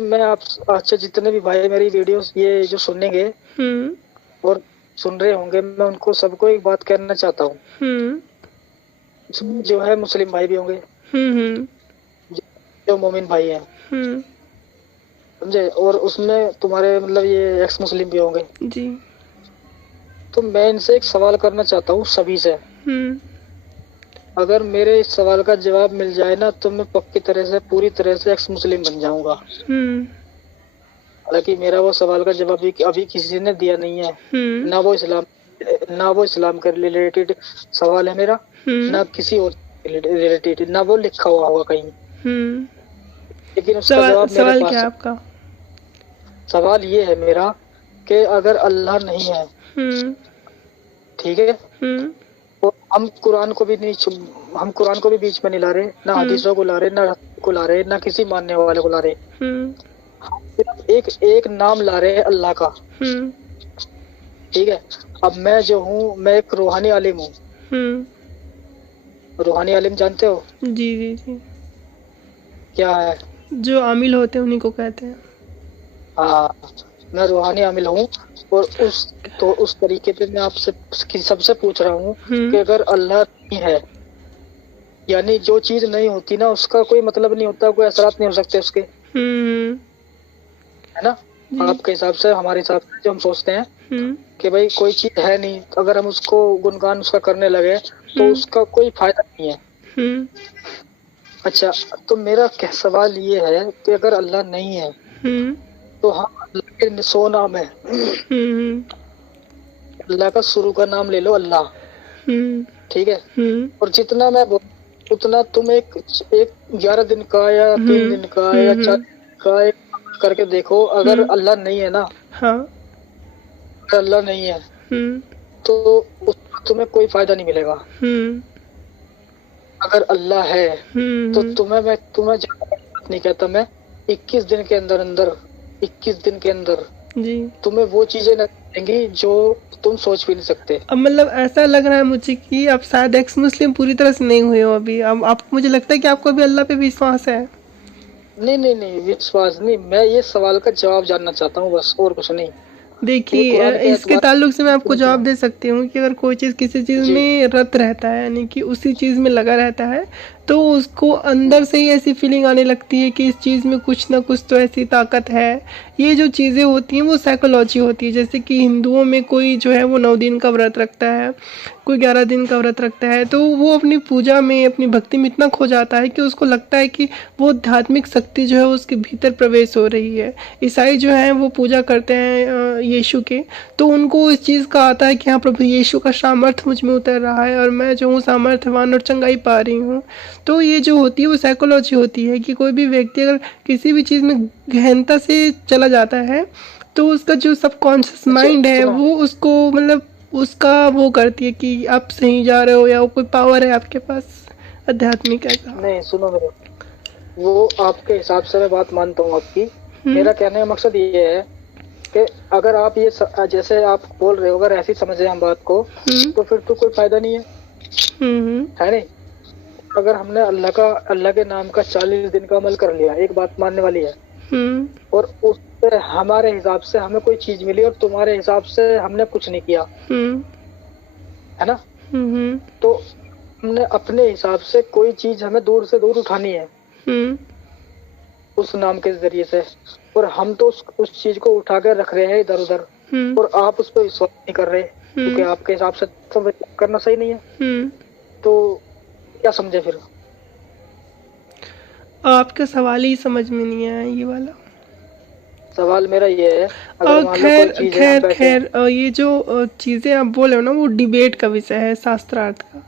मैं आप अच्छा जितने भी भाई मेरी वीडियोस ये जो सुनेंगे और सुन रहे होंगे, मैं उनको सबको एक बात कहना चाहता हूँ, जो है मुस्लिम भाई भी होंगे, जो मोमिन भाई हैं, समझे, और उसमें तुम्हारे मतलब ये एक्स मुस्लिम भी होंगे जी। तो मैं इनसे एक सवाल करना चाहता हूँ सभी से, अगर मेरे इस सवाल का जवाब मिल जाए ना तो मैं पक्की तरह से पूरी तरह से एक्स मुस्लिम बन जाऊंगा। हालांकि मेरा वो सवाल का जवाब भी अभी किसी ने दिया नहीं है, ना वो इस्लाम के रिलेटेड सवाल है मेरा, ना किसी और रिलेटेड, ना वो लिखा हुआ होगा कहीं, लेकिन उसका जवाब मेरे पास है। आपका सवाल ये है मेरा कि अगर अल्लाह नहीं है, ठीक है, और हम कुरान को भी बीच में नहीं ला रहे, ना हदीसों को ला रहे, ना को ला रहे, ना किसी मानने वाले को ला रहे, एक नाम ला रहे हैं अल्लाह का, ठीक है। अब मैं जो हूँ, मैं एक रूहानी आलिम हूँ, रूहानी आलिम जानते हो? जी जी जी। क्या है? जो आमिल होते हैं उन्हीं को कहते हैं। हाँ, मैं रूहानी आमिल हूँ, और उस तरीके पे मैं आपसे सबसे पूछ रहा हूँ कि अगर अल्लाह नहीं है, यानी जो चीज नहीं होती ना उसका कोई मतलब नहीं होता, कोई असरात नहीं हो सकते उसके, है ना? आपके हिसाब से, हमारे हिसाब से जो हम सोचते हैं कि भाई कोई चीज है नहीं, तो अगर हम उसको गुणगान उसका करने लगे तो उसका कोई फायदा नहीं है। अच्छा, तो मेरा क्या सवाल ये है कि अगर अल्लाह नहीं है तो हम अल्लाह के 100 नाम है, अल्लाह का शुरू का नाम ले लो अल्लाह, ठीक है, और जितना मैं उतना तुम एक 11 दिन का या 3 दिन का या 4 दिन का करके देखो, अगर अल्लाह नहीं है ना, हाँ, अगर अल्लाह नहीं है तो उसका तुम्हें कोई फायदा नहीं मिलेगा। अगर अल्लाह है तो मैं तुम्हें नहीं कहता, मैं 21 दिन के अंदर 21 दिन के अंदर जी तुम्हें वो चीजें देंगी जो तुम सोच भी नहीं सकते। अब मतलब ऐसा लग रहा है मुझे कि आप शायद एक्स मुस्लिम पूरी तरह से नहीं हुए हो अभी, अब आप, मुझे लगता है कि आपको अभी अल्लाह पे विश्वास है। नहीं, विश्वास नहीं, मैं ये सवाल का जवाब जानना चाहता हूँ बस, और कुछ नहीं। देखिए इसके ताल्लुक से मैं आपको जवाब दे सकती हूँ कि अगर कोई चीज़ किसी चीज़ में रत रहता है, यानी कि उसी चीज़ में लगा रहता है, तो उसको अंदर से ही ऐसी फीलिंग आने लगती है कि इस चीज़ में कुछ ना कुछ तो ऐसी ताकत है। ये जो चीज़ें होती हैं वो साइकोलॉजी होती है। जैसे कि हिंदुओं में कोई जो है वो 9 दिन का व्रत रखता है, कोई 11 दिन का व्रत रखता है, तो वो अपनी पूजा में, अपनी भक्ति में इतना खो जाता है कि उसको लगता है कि वो धार्मिक शक्ति जो है उसके भीतर प्रवेश हो रही है। ईसाई जो हैं वो पूजा करते हैं यीशु के, तो उनको इस चीज़ का आता है कि हाँ, प्रभु यीशु का सामर्थ्य मुझ में उतर रहा है और मैं जो हूँ सामर्थ्यवान और चंगाई पा रही हूँ। तो ये जो होती है वो साइकोलॉजी होती है कि कोई भी व्यक्ति अगर किसी भी चीज़ में गहनता से चला जाता है तो उसका जो सबकॉन्शियस अच्छा माइंड है सुनो, वो उसको मतलब उसका वो करती है कि आप सही जा रहे हो या कोई पावर है आपके पास आध्यात्मिक ऐसा। नहीं सुनो मेरे, वो आपके हिसाब से मैं बात मानता हूँ आपकी। हम्म। मेरा कहने का मकसद ये है कि अगर आप जैसे आप बोल रहे हो, अगर ऐसी समझे हम बात को, हम्म। तो फिर तो कोई फायदा नहीं हम्म। है नहीं। अगर हमने अल्लाह के नाम का 40 दिन का अमल कर लिया, एक बात मानने वाली है, हम्म। और उससे हमारे हिसाब से हमें कोई चीज मिली और तुम्हारे हिसाब से हमने कुछ नहीं किया, हम्म। है ना, हम्म। तो हमने अपने हिसाब से कोई चीज हमें दूर से दूर उठानी है हम्म। उस नाम के जरिए से, और हम तो उस चीज को उठा कर रख रहे हैं इधर उधर, हम्म। और आप उस पर विश्वास नहीं कर रहे क्योंकि हम्म। आपके हिसाब से तो करना सही नहीं है। हम्म। तो क्या समझे फिर? आपका सवाल ही समझ में नहीं आया ये वाला। सवाल मेरा ये है, अगर मान लो कोई खैर चीज है, हम खैर बैठे हैं। खैर ये जो चीज़ें आप बोल रहे हो ना वो डिबेट का विषय है शास्त्रार्थ का।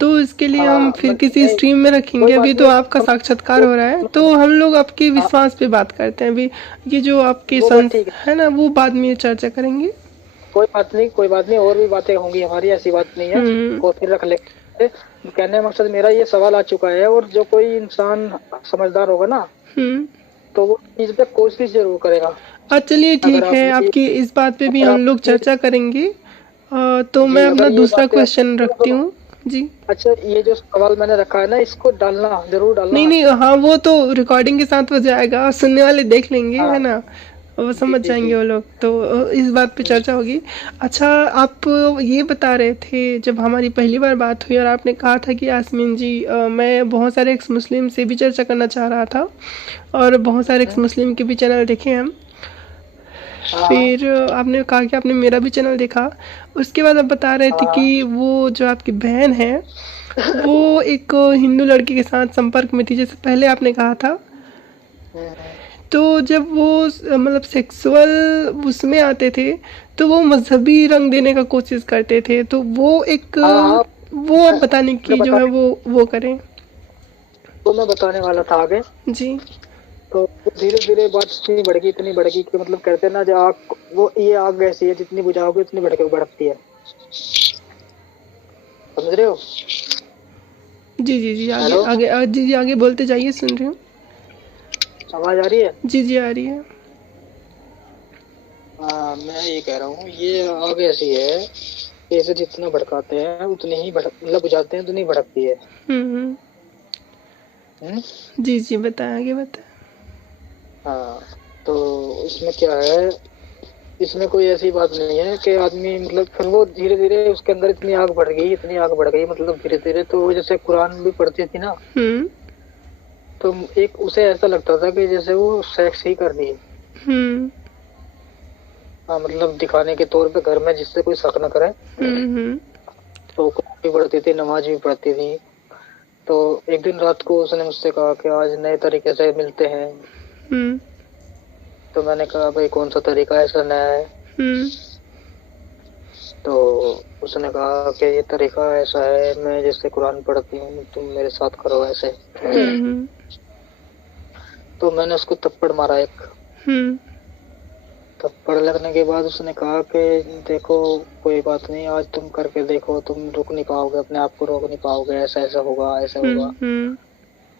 तो इसके लिए हम हाँ फिर किसी नहीं, स्ट्रीम में कोई रखेंगे। अभी बात तो नहीं, आपका साक्षात्कार हो रहा है तो हम लोग आपके हाँ विश्वास पे बात करते हैं अभी। ये जो आपके वो बात संस ठीक है, है ना वो बाद में चर्चा करेंगे। कोई बात नहीं, कोई बात नहीं, और भी बातें होंगी हमारी, ऐसी बात नहीं है, हम्म। को फिर रख लेंगे। कहने का मकसद मेरा ये सवाल आ चुका है, और जो कोई इंसान समझदार होगा ना, हम्म। तो वो चीज पे कोशिश जरूर करेगा। चलिए अगर ठीक है, आपने आपकी इस बात पे भी अगर हम लोग आपकी चर्चा करेंगे। तो मैं जी, अपना अगर ये दूसरा बातें क्वेश्चन सुनो रखती सुनो, हूँ। जी। अच्छा ये जो सवाल मैंने रखा है ना, इसको डालना जरूर डालना नहीं आप। नहीं, हाँ वो तो रिकॉर्डिंग के साथ हो जाएगा, सुनने वाले देख लेंगे, है हाँ ना, वो जी समझ जी जाएंगे जी वो लोग। तो इस बात पे जी। चर्चा होगी। अच्छा, आप ये बता रहे थे जब हमारी पहली बार बात हुई और आपने कहा था कि यास्मीन जी मैं बहुत सारे एक्स मुस्लिम से भी चर्चा करना चाह रहा था और बहुत सारे एक्स हम्म, मुस्लिम के भी चैनल देखे हम। हाँ फिर आपने कहा कि आपने मेरा भी चैनल देखा। उसके बाद आप बता रहे थे कि हाँ वो जो आपकी बहन है वो एक हिंदू लड़के के साथ संपर्क में थी, जैसे पहले आपने कहा था। हम्म, तो जब वो मतलब सेक्सुअल उसमें आते थे तो वो मजहबी रंग देने का कोशिश करते थे, तो वो एक हाँ हाँ, वो आप मैं बताने की जो है वो करें। मैं बताने वाला था आगे। जी। तो धीरे धीरे बात इतनी बढ़ इतनी बढ़ गई कि मतलब कहते हैं ना, जो आग, वो ये आग ऐसी है, जितनी बुझाओगे उतनी भड़कती है, समझ रहे हो? जी जी जी, आगे हेलो, आगे जी जी आगे बोलते जाइए, सुन रही हूँ। आवाज आ रही है? जी जी आ रही है। हाँ मैं ये कह रहा हूँ, ये आग ऐसी है कि इसे जितना भड़काते हैं उतनी ही भड़क, मतलब बुझाते हैं उतनी भड़कती है। हम्म। हम्म, जी जी, बताएं, आगे बताएं। हाँ, तो इसमें क्या है, इसमें कोई ऐसी बात नहीं है कि आदमी, मतलब फिर वो धीरे धीरे उसके अंदर इतनी आग बढ़ गई, इतनी आग बढ़ गई, मतलब धीरे धीरे, तो वो जैसे कुरान भी पढ़ती थी ना, हम्म। तो एक उसे ऐसा लगता था कि जैसे वो सेक्स ही कर रही है। हम्म। हाँ, मतलब दिखाने के तौर पे घर में, जिससे कोई शक न करे। हम्म। तो कुरान भी पढ़ती थी, नमाज भी पढ़ती थी। तो एक दिन रात को उसने मुझसे कहा कि आज नए तरीके से मिलते हैं। हम्म। तो मैंने कहा भाई कौन सा तरीका ऐसा नया है? हम्म। तो उसने कहा कि ये तरीका ऐसा है, मैं जैसे कुरान पढ़ती हूँ तुम मेरे साथ करो ऐसे। हम्म। तो मैंने उसको थप्पड़ मारा एक। हम्म। थप्पड़ लगने के बाद उसने कहा कि देखो कोई बात नहीं, आज तुम करके देखो, तुम रुक नहीं पाओगे, अपने आप को रोक नहीं पाओगे, ऐसा ऐसा होगा, ऐसा होगा। हम्म।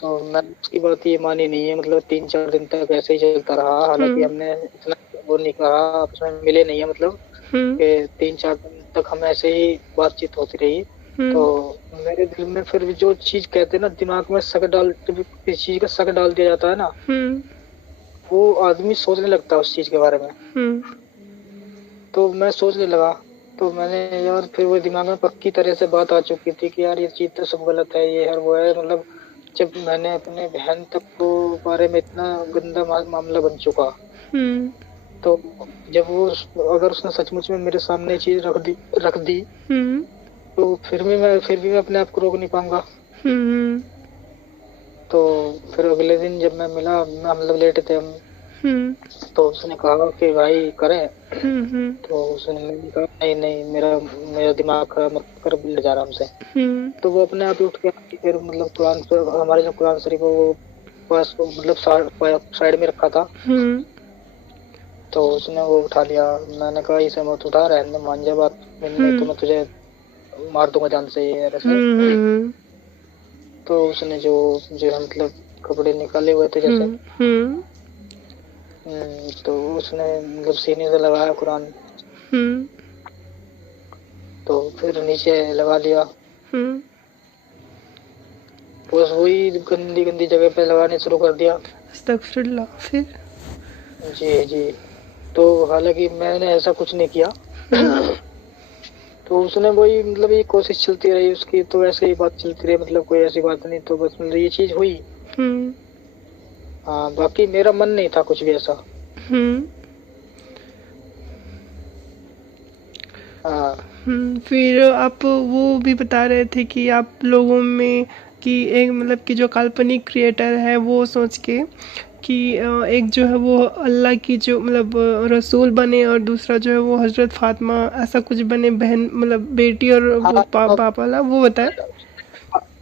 तो मैंने उसकी बात ये मानी नहीं है, मतलब 3-4 दिन तक ऐसे ही चलता रहा, हालांकि हम्म। हमने इतना वो नहीं कहा, आपस में मिले नहीं है, मतलब हम्म। कि 3-4 दिन तक हम ऐसे ही बातचीत होती रही। तो हम्म। मेरे दिल में फिर भी जो चीज कहते हैं ना, दिमाग में शक डाल, जब किसी चीज का शक डाल दिया जाता है ना, हम्म। वो आदमी सोचने लगता है उस चीज के बारे में। हम्म। तो मैं सोचने लगा, तो मैंने यार, फिर वो दिमाग में पक्की तरह से बात आ चुकी थी कि यार ये चीज तो सब गलत है, ये है वो है, मतलब जब मैंने अपने बहन तक को बारे में इतना गंदा मामला बन चुका, तो जब वो अगर उसने सचमुच में मेरे सामने ये चीज रख दी तो फिर भी मैं अपने आप को रोक नहीं पाऊंगा। तो फिर अगले दिन जब मैं मिला, मतलब लेटे थे हम, तो उसने कहा कि भाई करें। तो उसने कहा नहीं नहीं, मेरा दिमाग खराब मत कर, ले जा रहा हमसे। तो वो अपने आप ही उठ के फिर मतलब कुरान, हमारे जो कुरान शरीफ है वो पास मतलब साइड में रखा था, तो उसने वो उठा लिया। मैंने कहा इसे मत उठा, रहने दे, मान जा बात, नहीं तो मैं तुझे मार दूंगा जान से, ये ऐसे। तो उसने जो जो मतलब कपड़े निकाले हुए थे जैसे, तो उसने मतलब सीने से लगाया कुरान, तो फिर नीचे लगा लिया। बस वही गंदी गंदी जगह पे लगाने शुरू कर दिया। अस्तगफिरुल्लाह। फिर? जी जी। तो हालांकि मैंने ऐसा कुछ नहीं किया। तो उसने वही मतलब ये कोशिश चलती रही उसकी, तो ऐसे ही बात चलती रही, मतलब कोई ऐसी बात नहीं, तो बस मतलब ये चीज हुई। हाँ, बाकी मेरा मन नहीं था कुछ भी ऐसा। हाँ। फिर आप वो भी बता रहे थे कि आप लोगों में कि एक मतलब कि जो काल्पनिक क्रिएटर है वो सोच के कि एक जो है वो अल्लाह की जो मतलब रसूल बने और दूसरा जो है वो हजरत फातिमा ऐसा कुछ बने, बहन मतलब बेटी और वो हाँ, बाप वाला वो बताया।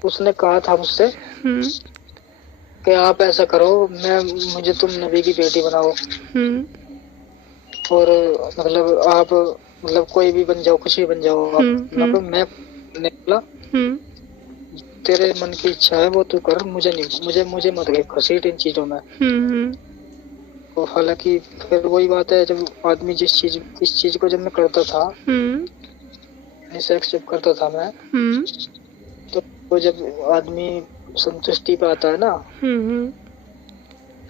उसने कहा था मुझसे कि आप ऐसा करो, मुझे तुम नबी की बेटी बनाओ, और मतलब आप मतलब कोई भी बन जाओ, कुछ भी बन जाओ आप। मतलब मैं बोला तेरे मन की इच्छा है वो तू कर, मुझे नहीं, मुझे मत घसीट इन चीजों में। तो हालांकि फिर वही बात है, जब आदमी इस चीज को जब मैं करता था, सेक्स जब करता था मैं, तो वो जब आदमी संतुष्टि पे आता है ना,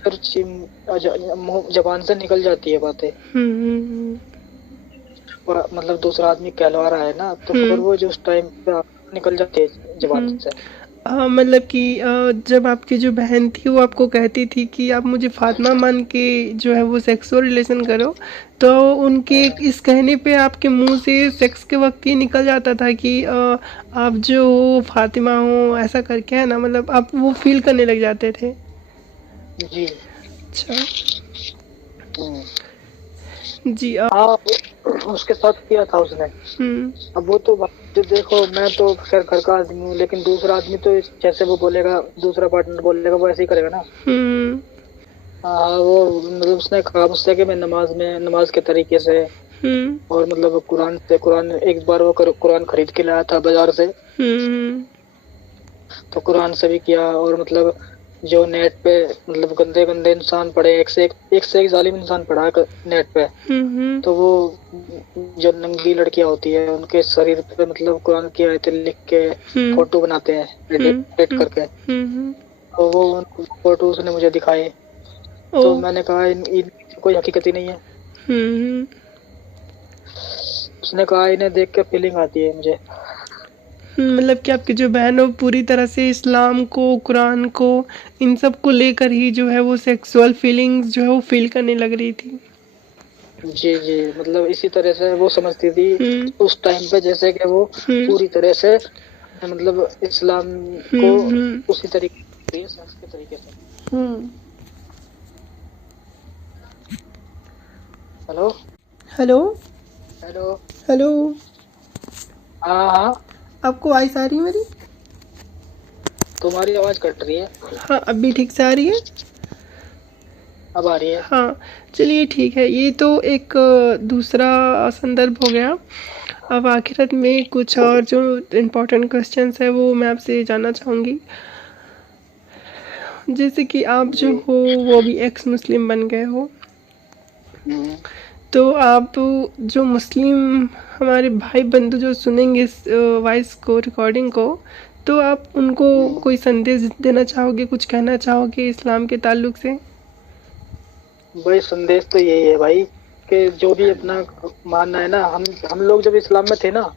फिर जबान से निकल जाती है बातें। मतलब दूसरा आदमी कहलवा रहा है ना, तो फिर वो जो उस टाइम पे निकल जाती है जबान से। हाँ मतलब कि जब आपकी जो बहन थी वो आपको कहती थी कि आप मुझे फातिमा मान के जो है वो सेक्सुअल रिलेशन करो, तो उनके इस कहने पे आपके मुंह से सेक्स के वक्त ही निकल जाता था कि आप जो फातिमा हो ऐसा करके, है ना, मतलब आप वो फील करने लग जाते थे। जी। अच्छा। जी। हाँ, उसके साथ किया था उसने। अब वो तो जो देखो, मैं तो खैर घर का आदमी हूँ, लेकिन दूसरा आदमी तो जैसे वो बोलेगा, दूसरा पार्टनर बोलेगा वो ऐसे ही करेगा ना। हाँ, वो मतलब उसने कहा मुझसे कि मैं नमाज के तरीके से, और मतलब कुरान एक बार वो कुरान खरीद के लाया था बाजार से, तो कुरान से भी किया। और मतलब जो नेट पे मतलब गंदे गंदे इंसान पड़े, एक से एक जालिम इंसान पड़ा है नेट पे, तो वो जो नंगी लड़कियां होती है उनके शरीर पे मतलब कुरान की आयतें लिख के फोटो बनाते हैं एडिट करके, तो वो फोटो उसने मुझे दिखाए, तो मैंने कहा इन कोई हकीकत ही नहीं है। उसने कहा इन्हें देख के फीलिंग आती है मुझे। मतलब कि आपकी जो बहन हो पूरी तरह से इस्लाम को, कुरान को, इन सब को लेकर ही जो है वो सेक्सुअल फीलिंग्स जो है वो फील करने लग रही थी। जी जी, मतलब इसी तरह से वो समझती थी उस टाइम पे, जैसे कि वो पूरी तरह से मतलब इस्लाम को उसी तरीके के तरीके से। Hello hello hello. हेलो। हाँ हाँ, आपको वॉइस आ रही है मेरी? तुम्हारी आवाज कट रही है। हाँ, अभी ठीक से आ रही है? अब आ रही है। हाँ, चलिए ठीक है। ये तो एक दूसरा संदर्भ हो गया। अब आखिरत में कुछ और जो इम्पोर्टेंट क्वेश्चंस है वो मैं आपसे जानना चाहूँगी। जैसे कि आप जो जी। हो वो अभी एक्स मुस्लिम बन गए हो, हम्म। तो आप जो मुस्लिम हमारे भाई बंधु जो सुनेंगे इस वॉइस को, रिकॉर्डिंग को, तो आप उनको कोई संदेश देना चाहोगे, कुछ कहना चाहोगे इस्लाम के ताल्लुक से? भाई संदेश तो यही है भाई, कि जो भी अपना मानना है ना, हम लोग जब इस्लाम में थे ना,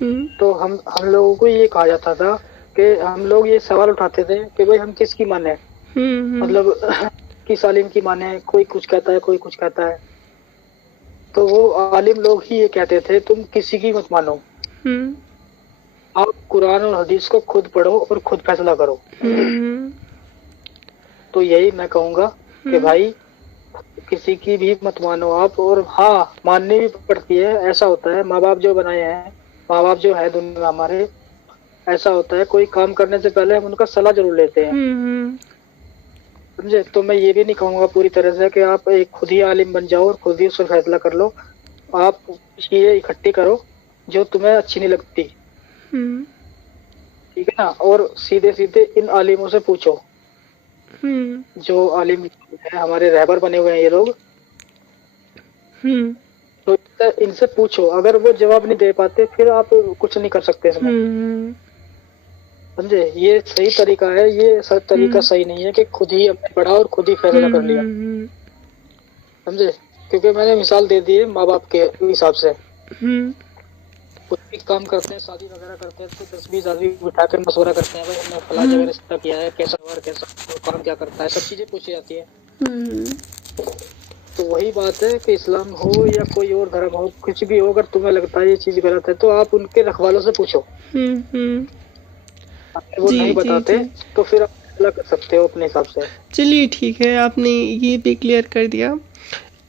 हम्म। तो हम लोगों को ये कहा जाता था कि हम लोग ये सवाल उठाते थे कि भाई हम किसकी माने, मतलब किस आलिम की माने, कोई कुछ कहता है कोई कुछ कहता है। तो वो आलिम लोग ही ये कहते थे तुम किसी की मत मानो, आप कुरान और हदीस को खुद पढ़ो और खुद फैसला करो। तो यही मैं कहूंगा कि भाई किसी की भी मत मानो आप, और हाँ माननी भी पड़ती है। ऐसा होता है माँ बाप जो बनाए हैं, माँ बाप जो है दुनिया में हमारे, ऐसा होता है कोई काम करने से पहले हम उनका सलाह जरूर लेते हैं, समझे। तो मैं ये भी नहीं कहूंगा पूरी तरह से कि आप एक खुद ही आलिम बन जाओ और खुद ही उसका फैसला कर लो। आप चीजें इकट्ठी करो जो तुम्हें अच्छी नहीं लगती, ठीक है ना, और सीधे सीधे इन आलिमों से पूछो। जो आलिम है हमारे रहबर बने हुए हैं ये लोग, तो इनसे पूछो। अगर वो जवाब नहीं दे पाते फिर आप कुछ नहीं कर सकते इसमें, समझे। ये सही तरीका है, ये सब तरीका सही नहीं है कि खुद ही हमने पढ़ा और खुद ही फैसला कर लिया, समझे। क्योंकि मैंने मिसाल दे दी है माँ बाप के हिसाब से। कुछ भी काम करते हैं, शादी वगैरह करते हैं, तो 10-20 आदमी बिठा कर मशवरा करते हैं, भाई हमने फला जगह रिश्ता किया है, कैसा और कैसा, तो काम क्या करता है, सब चीजें पूछी जाती है। तो वही बात है कि इस्लाम हो या कोई और धर्म हो, कुछ भी हो, अगर तुम्हें लगता है ये चीज गलत है तो आप उनके रखवालों से पूछो। अगर वो नहीं बताते तो फिर आप फैसला कर सकते हो अपने हिसाब से। चलिए ठीक है, आपने ये भी क्लियर कर दिया।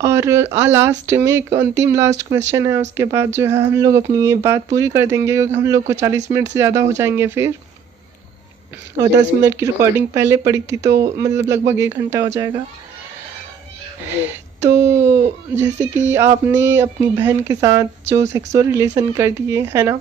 और लास्ट में एक अंतिम लास्ट क्वेश्चन है, उसके बाद जो है हम लोग अपनी ये बात पूरी कर देंगे, क्योंकि हम लोग को 40 मिनट से ज़्यादा हो जाएंगे फिर, और 10 मिनट की रिकॉर्डिंग पहले पड़ी थी, तो मतलब लगभग 1 घंटा हो जाएगा। तो जैसे कि आपने अपनी बहन के साथ जो सेक्सुअल रिलेशन कर दिए है ना,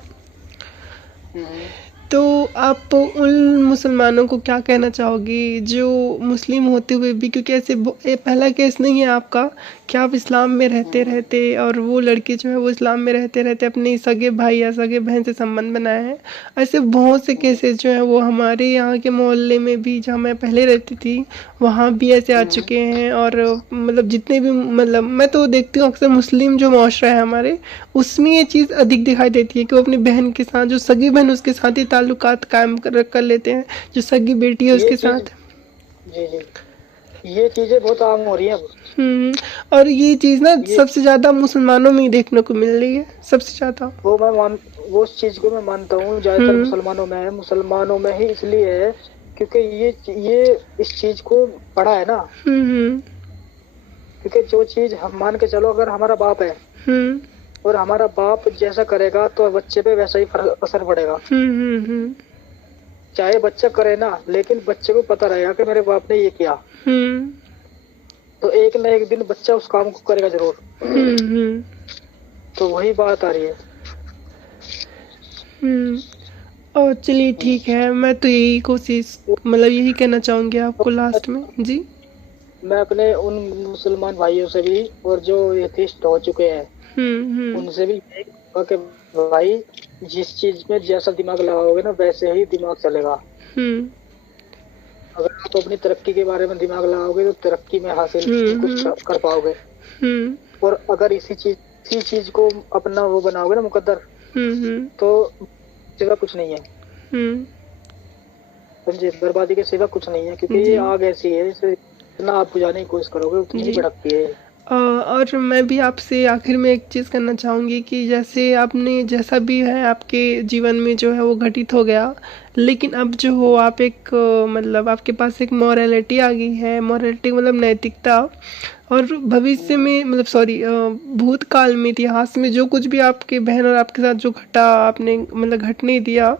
तो आप उन मुसलमानों को क्या कहना चाहोगे जो मुस्लिम होते हुए भी, क्योंकि ऐसे ये पहला केस नहीं है आपका कि आप इस्लाम में रहते रहते और वो लड़की जो है वो इस्लाम में रहते रहते अपने सगे भाई या सगे बहन से संबंध बनाए हैं। ऐसे बहुत से केसेस जो हैं वो हमारे यहाँ के मोहल्ले में भी, जहाँ मैं पहले रहती थी वहाँ भी ऐसे आ चुके हैं। और मतलब जितने भी, मतलब मैं तो देखती हूँ अक्सर मुस्लिम जो माशरा है हमारे, उसमें ये चीज़ अधिक दिखाई देती है कि वो अपनी बहन के साथ, जो सगी बहन उसके साथ ही ताल्लुकात कायम कर लेते हैं, जो सगी बेटी है उसके साथ। जी जी, ये चीजें बहुत आम हो रही हैं। और ये चीज़ ना सबसे ज़्यादा मुसलमानों में ही देखने को मिल रही है, सबसे ज़्यादा। वो उस चीज को मैं मानता हूँ ज्यादातर मुसलमानों में है। मुसलमानों में ही इसलिए है क्योंकि ये इस चीज को पढ़ा है ना। क्योंकि जो चीज हम मान के चलो, अगर हमारा बाप है और हमारा बाप जैसा करेगा तो बच्चे पे वैसा ही असर पड़ेगा। चाहे बच्चा करे ना, लेकिन बच्चे को पता रहेगा कि मेरे बाप ने ये किया, तो एक न एक दिन बच्चा उस काम को करेगा जरूर। तो वही बात आ रही है। और चलिए ठीक है, मैं तो यही कोशिश, मतलब यही कहना चाहूँगी आपको लास्ट में। जी, मैं अपने उन मुसलमान भाइयों से भी और जो एथिस्ट हो चुके हैं उनसे भी यही कहूँगा कि भाई जिस चीज में जैसा दिमाग लगाओगे ना वैसे ही दिमाग चलेगा। अगर आप अपनी तरक्की के बारे में दिमाग लगाओगे तो तरक्की में हासिल कुछ कर पाओगे। और अगर इसी चीज को अपना वो बनाओगे ना मुकद्दर, तो सिवा कुछ नहीं है, समझे। बर्बादी के सिवा कुछ नहीं है, क्योंकि ये आग ऐसी है, इसे जितना आप बुझाने की कोशिश करोगे उतनी ही भड़कती है। और मैं भी आपसे आखिर में एक चीज़ करना चाहूँगी कि जैसे आपने जैसा भी है आपके जीवन में जो है वो घटित हो गया, लेकिन अब जो हो आप एक मतलब आपके पास एक मॉरलिटी आ गई है। मॉरलिटी मतलब नैतिकता। और भविष्य में, मतलब सॉरी, भूतकाल में, इतिहास में जो कुछ भी आपके बहन और आपके साथ जो घटा, आपने मतलब घटने दिया,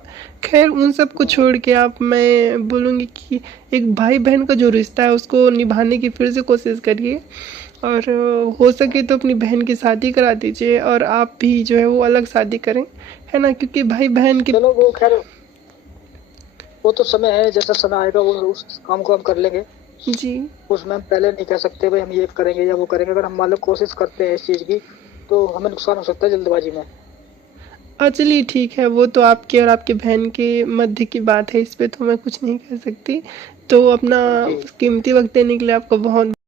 खैर उन सब को छोड़ के आप, मैं बोलूँगी कि एक भाई बहन का जो रिश्ता है उसको निभाने की फिर से कोशिश करिए। और हो सके तो अपनी बहन की शादी करा दीजिए, और आप भी जो है वो अलग शादी करें, है ना, क्योंकि भाई बहन की, चलो वो खैर वो तो समय है, जैसा समय आएगा वो उस काम को हम कर लेंगे। जी, उसमें हम पहले नहीं कह सकते भाई हम ये करेंगे या वो करेंगे। अगर हम मान लो कोशिश करते हैं इस चीज की तो हमें नुकसान हो सकता है जल्दबाजी में। चलिए ठीक है, वो तो आपके और आपके बहन के मध्य की बात है, इस पे तो मैं कुछ नहीं कह सकती। तो अपना कीमती वक्त देने के लिए आपका बहुत